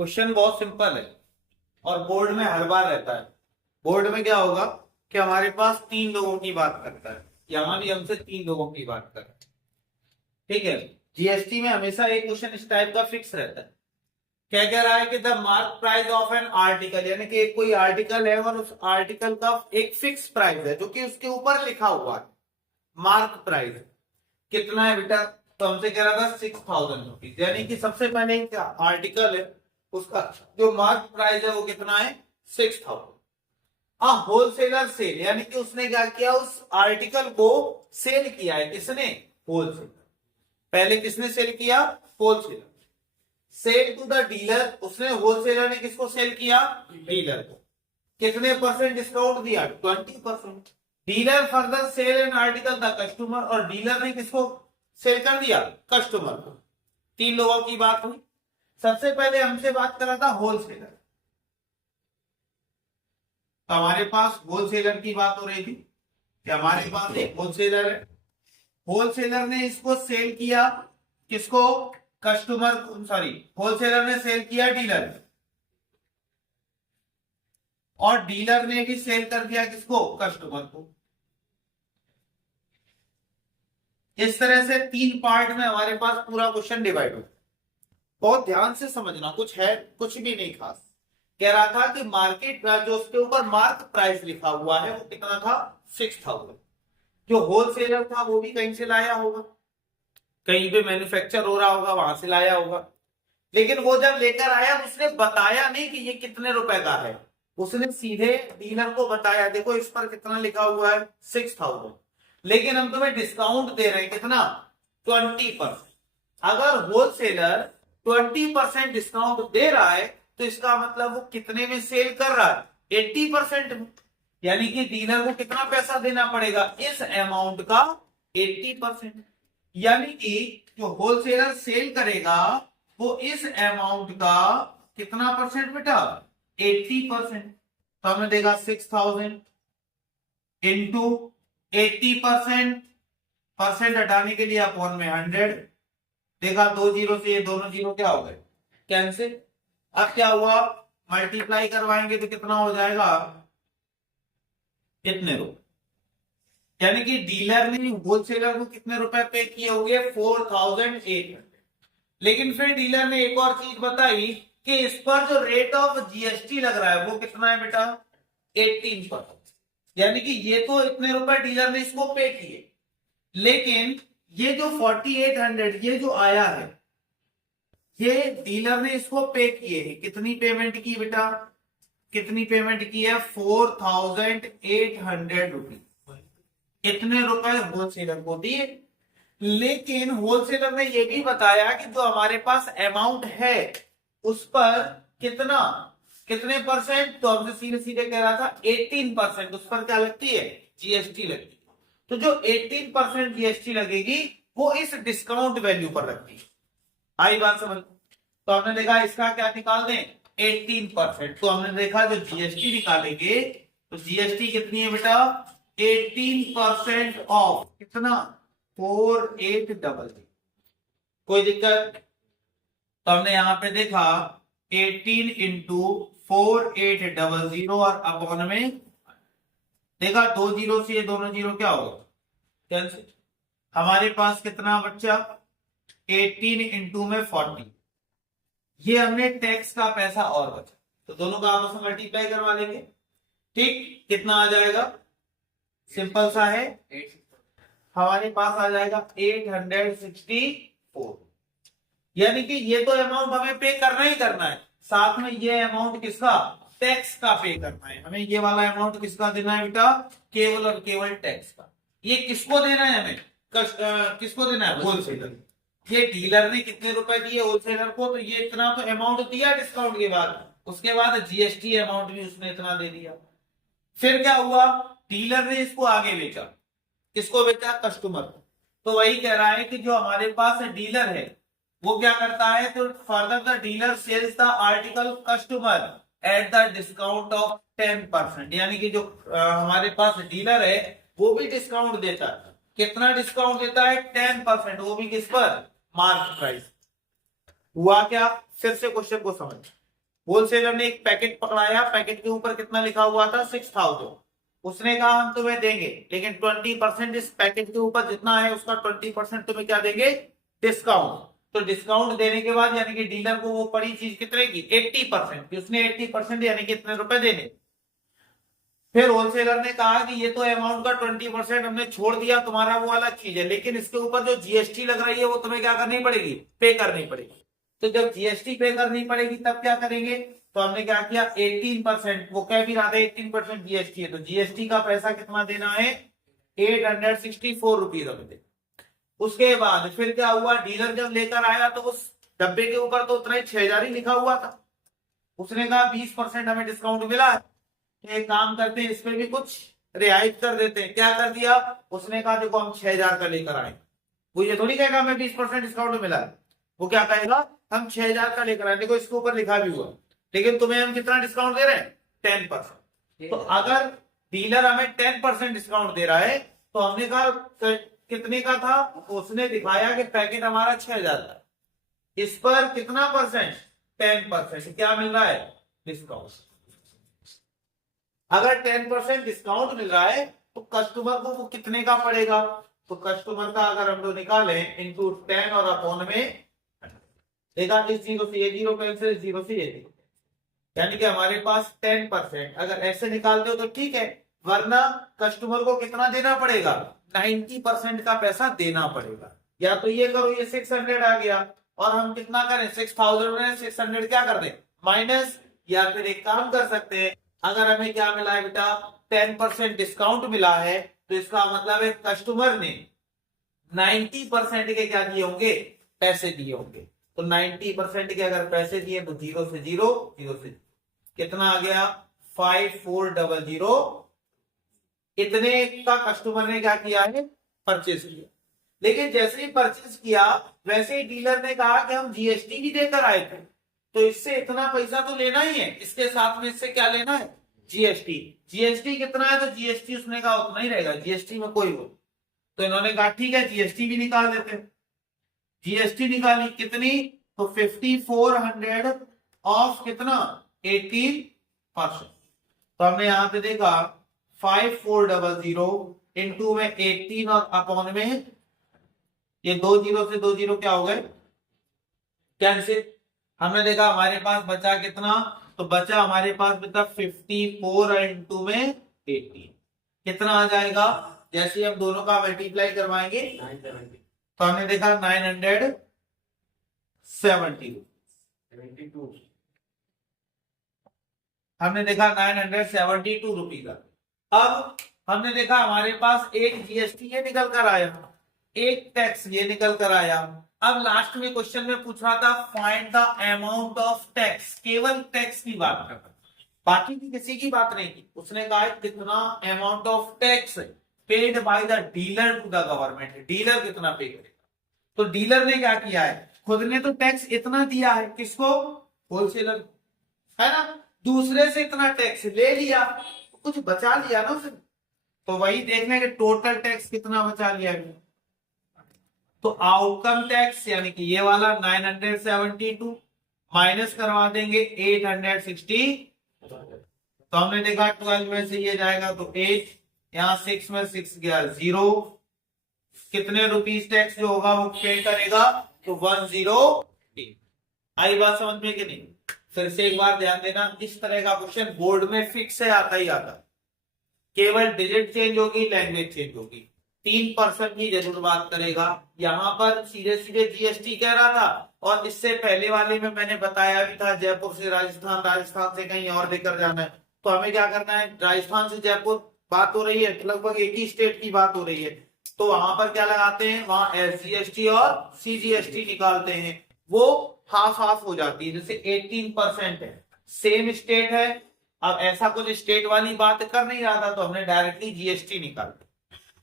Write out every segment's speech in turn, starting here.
Question बहुत simple है और बोर्ड में हर बार रहता है। बोर्ड में क्या होगा कि हमारे पास 3 लोगों की बात करता है, यहां भी हमसे 3 लोगों की बात कर रहा है। ठीक है, जीएसटी में हमेशा एक क्वेश्चन इस टाइप का फिक्स रहता है। क्या कह रहा है कि the mark price of an article, यानी कि एक कोई आर्टिकल है और उस आर्टिकल का एक फिक्स प्राइस है जो कि उसके ऊपर लिखा हुआ है। मार्क प्राइस कितना है बेटा? तो हमसे कह रहा था 6,000 रुपीज, यानी कि सबसे पहले क्या आर्टिकल है उसका जो मार्क प्राइस है वो कितना है? 6,000। हाँ, होलसेलर सेल, यानी कि उसने क्या किया, उस आर्टिकल को सेल किया है। किसने? होलसेलर। पहले किसने सेल किया? Wholesaler. Sell to the dealer, उसने होलसेलर ने किसको सेल किया? डीलर को। कितने परसेंट डिस्काउंट दिया? 20%। Dealer further sell an article the customer, और डीलर ने किसको सेल कर दिया? कस्टमर को। 3 लोगों की बात हुई। सबसे पहले हमसे बात कर रहा था होलसेलर, तो हमारे पास होलसेलर की बात हो रही थी कि हमारे पास एक होलसेलर है। होलसेलर ने इसको सेल किया किसको? कस्टमर, सॉरी, होलसेलर ने सेल किया डीलर, और डीलर ने भी सेल कर दिया किसको? कस्टमर को। इस तरह से 3 पार्ट में हमारे पास पूरा क्वेश्चन डिवाइड हो। बहुत ध्यान से समझना, कुछ है, कुछ भी नहीं खास। कह रहा था कि मार्केट जो उसके ऊपर मार्क प्राइस लिखा हुआ है वो कितना था? 6,000। जो होलसेलर था वो भी कहीं से लाया होगा, कहीं पे मैन्युफैक्चर हो रहा होगा, वहां से लाया होगा। लेकिन वो जब लेकर आया उसने बताया नहीं कि ये कितने रुपए का है, उसने सीधे डीलर को बताया देखो इस पर कितना लिखा हुआ है? 6,000, लेकिन हम तुम्हें डिस्काउंट दे रहे हैं कितना? 20%। अगर होलसेलर 20% डिस्काउंट दे रहा है तो इसका मतलब वो कितने में सेल कर रहा है? 80% में। यानी कि डीलर को कितना पैसा देना पड़ेगा? इस अमाउंट का 80%। यानी कि जो होलसेलर सेल करेगा वो इस अमाउंट का कितना परसेंट बेटा? 80%। तो हमने देखा 6,000 इंटू 80%, परसेंट हटाने के लिए अपॉन में 100। देखा 2 जीरो से ये दोनों जीरो क्या हो गए? कैंसिल। अब क्या हुआ? मल्टीप्लाई करवाएंगे तो कितना हो जाएगा? इतने रुपए। यानी कि डीलर ने होलसेलर को कितने रुपए पे किए होंगे? 4,800। लेकिन फिर डीलर ने एक और चीज बताई कि इस पर जो रेट ऑफ जीएसटी लग रहा है वो कितना है बेटा? 18%। यानी कि ये तो इतने रुपए डीलर ने इसको पे किए, लेकिन ये जो 4,800 ये जो आया है ये डीलर ने इसको पे किए है। कितनी पेमेंट की बेटा? कितनी पेमेंट की है? 4,800 रुपीज। इतने रुपए होलसेलर को दिए। लेकिन होलसेलर ने यह भी बताया कि जो हमारे पास अमाउंट है उस पर कितना, कितने परसेंट? तो हमसे सीधे सीधे कह रहा था 18%। उस पर क्या लगती है? जीएसटी लगती है। तो जो 18% जीएसटी लगेगी वो इस डिस्काउंट वैल्यू पर लगती है। आई बात समझ? तो हमने देखा इसका क्या निकाल दें? 18%। तो हमने देखा जो जीएसटी निकालेंगे तो जीएसटी कितनी है बेटा? 18% ऑफ कितना? 4,800। कोई दिक्कत? तो हमने यहां पे देखा 18 इंटू 4,800 और अपॉन में देखा 2 जीरो से ये दोनों जीरो क्या होगा? कैंसिल। हमारे पास कितना बच्चा? 18 इंटू में 40। ये हमने टैक्स का पैसा और बचा, तो दोनों का आपस में मल्टीप्लाई करवा लेंगे। ठीक, कितना आ जाएगा? सिंपल सा है, हमारे पास आ जाएगा 864। यानी कि ये तो अमाउंट हमें पे करना ही करना है, साथ में ये अमाउंट किसका? टैक्स का पे करना है। हमें ये वाला अमाउंट किसका देना है बेटा? केवल और केवल टैक्स का। ये किसको देना है? हमें किसको देना है? होलसेलर। ये डीलर ने कितने रुपए दिए होलसेलर को? तो ये इतना तो अमाउंट दिया डिस्काउंट के बाद, उसके बाद जीएसटी अमाउंट भी उसने इतना दे दिया। फिर क्या हुआ? डीलर ने इसको आगे बेचा। किसको बेचा? कस्टमर को। तो वही कह रहा है कि जो हमारे पास डीलर है वो क्या करता है? तो further the dealer sells the article customer at the discount of 10%। यानी कि जो हमारे पास डीलर है वो भी डिस्काउंट देता है। कितना डिस्काउंट देता है? 10%। वो भी किस पर? Mark price. हुआ क्या? फिर से क्वेश्चन को समझ। होलसेलर ने एक पैकेट पकड़ाया, पैकेट के ऊपर कितना लिखा हुआ था 6000, उसने कहा हम तुम्हें देंगे, लेकिन 20% इस पैकेट के ऊपर जितना है उसका 20% तुम्हें क्या देंगे, डिस्काउंट। तो डिस्काउंट देने के बाद यानी कि डीलर को वो पड़ी चीज कितने की 80% की, उसने 80% यानी कि इतने रुपए देने। फिर होलसेलर ने कहा कि ये तो अमाउंट का 20% हमने छोड़ दिया, तुम्हारा वो अलग चीज है, लेकिन इसके ऊपर जो जीएसटी लग रही है वो तुम्हें क्या करनी पड़ेगी, पे करनी पड़ेगी। तो जब जीएसटी पे करनी पड़ेगी तब क्या करेंगे, तो हमने क्या किया 18%, वो कह भी रहा था 18% जीएसटी है, तो जीएसटी का पैसा कितना देना है 864 रुपीज हमें दे। उसके बाद फिर क्या हुआ, डीलर जब लेकर आया तो उस डब्बे के ऊपर तो उतना ही 6000 ही लिखा हुआ था, उसने कहा 20% हमें डिस्काउंट मिला है, एक काम करते हैं इस पे भी कुछ रियायत कर देते हैं। क्या कर दिया, उसने कहा देखो हम 6000 का लेकर आए, वो ये थोड़ी कहेगा हमें 20% डिस्काउंट मिला है, वो क्या कहेगा हम 6000 का लेकर आए, देखो इसके ऊपर लिखा भी हुआ, लेकिन तुम्हें हम कितना डिस्काउंट दे रहे हैं 10%। तो अगर डीलर हमें 10% डिस्काउंट दे रहा है तो हमने कहा कितने का था, उसने दिखाया कि पैकेट हमारा 6000 का, इस पर कितना परसेंट 10%, क्या मिल रहा है डिस्काउंट। अगर 10% डिस्काउंट मिल रहा है तो कस्टमर को वो कितने का पड़ेगा, तो कस्टमर का अगर हम लोग निकालें इंटू 10 और अपॉन में देखा, इस जीरो से ये जीरो कैंसिल, जीरो से ये जीरो, यानी कि हमारे पास 10%। अगर ऐसे निकालते हो तो ठीक है, वरना कस्टमर को कितना देना पड़ेगा 90% का पैसा देना पड़ेगा। या तो ये करो, ये 600 आ गया और हम कितना करें 6000 में 600 क्या कर दें माइनस, या फिर एक काम कर सकते हैं, अगर हमें क्या मिला है बेटा 10% डिस्काउंट मिला है, तो इसका मतलब है कस्टमर ने 90% के क्या दिए होंगे, पैसे दिए होंगे। तो 90% के अगर पैसे दिए तो जीरो से जीरो, जीरो से कितना आ गया 5400, इतने का कस्टमर ने क्या किया है परचेज किया। लेकिन जैसे ही परचेज किया वैसे ही डीलर ने कहा कि हम जीएसटी भी देकर आए थे, तो इससे इतना पैसा तो लेना ही है, इसके साथ में इससे क्या लेना है जीएसटी। जीएसटी कितना है, तो जीएसटी उसने कहा उतना ही रहेगा, जीएसटी में कोई वो, तो इन्होंने कहा ठीक है जीएसटी भी निकाल देते हैं। जीएसटी निकाली कितनी, तो 5400 ऑफ कितना 18%। तो हमने यहां पे देखा 5400 इंटू में 18 और अपॉन में ये 2 जीरो से 2 जीरो क्या हो गए कैंसिल। हमने देखा हमारे पास बचा कितना, तो बचा हमारे पास बचा 54 इंटू में 18 कितना आ जाएगा, जैसे हम दोनों का मल्टीप्लाई करवाएंगे 970, तो हमने देखा 972, हमने देखा 972 रुपीज का। अब हमने देखा हमारे पास एक जीएसटी ये निकल कर आया, एक टैक्स ये निकल कर आया। अब लास्ट में क्वेश्चन में पूछ रहा था find the amount of tax, केवल टैक्स की बात कर रहा, बाकी की किसी की बात नहीं की। उसने कहा कितना amount of tax paid by the dealer to the government, dealer कितना पे करेगा। तो डीलर ने क्या किया है, खुद ने तो टैक्स इतना दिया है, किसको होलसेलर है ना, दूसरे से इतना टैक्स ले लिया, कुछ बचा लिया ना उसने, तो वही देखना है कि टोटल टैक्स कितना बचा लिया है। तो आउटकम टैक्स यानी कि ये वाला 972 माइनस करवा देंगे 860, तो हमने देखा 12 में से ये जाएगा तो 8, यहाँ 6 में 6 गया 0, कितने रुपीस टैक्स जो होगा वो पे करेगा, तो 108। आई बात समझ में कि नहीं। फिर से एक बार ध्यान देना, इस तरह का क्वेश्चन बोर्ड में फिक्स है, आता ही आता, केवल डिजिट चेंज होगी, लैंग्वेज चेंज होगी, 3% की जरूर बात करेगा। यहां पर सीधे सीधे जीएसटी कह रहा था, और इससे पहले वाले में मैंने बताया भी था जयपुर से राजस्थान, राजस्थान से कहीं और लेकर जाना है, तो हमें क्या करना है, राजस्थान से जयपुर बात हो रही है, लगभग एक ही स्टेट की बात हो रही है, तो वहां पर क्या लगाते हैं, वहां एसजीएसटी और सीजीएसटी निकालते हैं, वो हाफ हाफ हो जाती है। जैसे 18% है, सेम स्टेट है, अब ऐसा कुछ स्टेट वाली बात कर नहीं रहा था, तो हमने डायरेक्टली जीएसटी निकाल,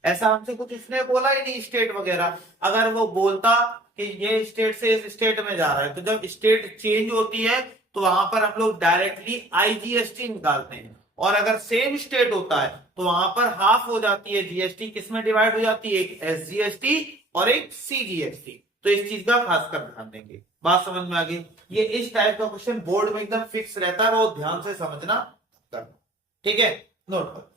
ऐसा हमसे कुछ इसने बोला ही नहीं स्टेट वगैरह। अगर वो बोलता कि ये स्टेट से इस स्टेट में जा रहा है, तो जब स्टेट चेंज होती है तो वहां पर हम लोग डायरेक्टली आईजीएसटी निकालते हैं, और अगर सेम स्टेट होता है तो वहां पर हाफ हो जाती है जीएसटी, किसमें डिवाइड हो जाती है, एक एसजीएसटी और एक सीजीएसटी। तो इस चीज का खासकर ध्यान देंगे। बात समझ में आ गई। ये इस टाइप का क्वेश्चन बोर्ड में एकदम फिक्स रहता है, वो ध्यान से समझना करना। ठीक है, नोट करो।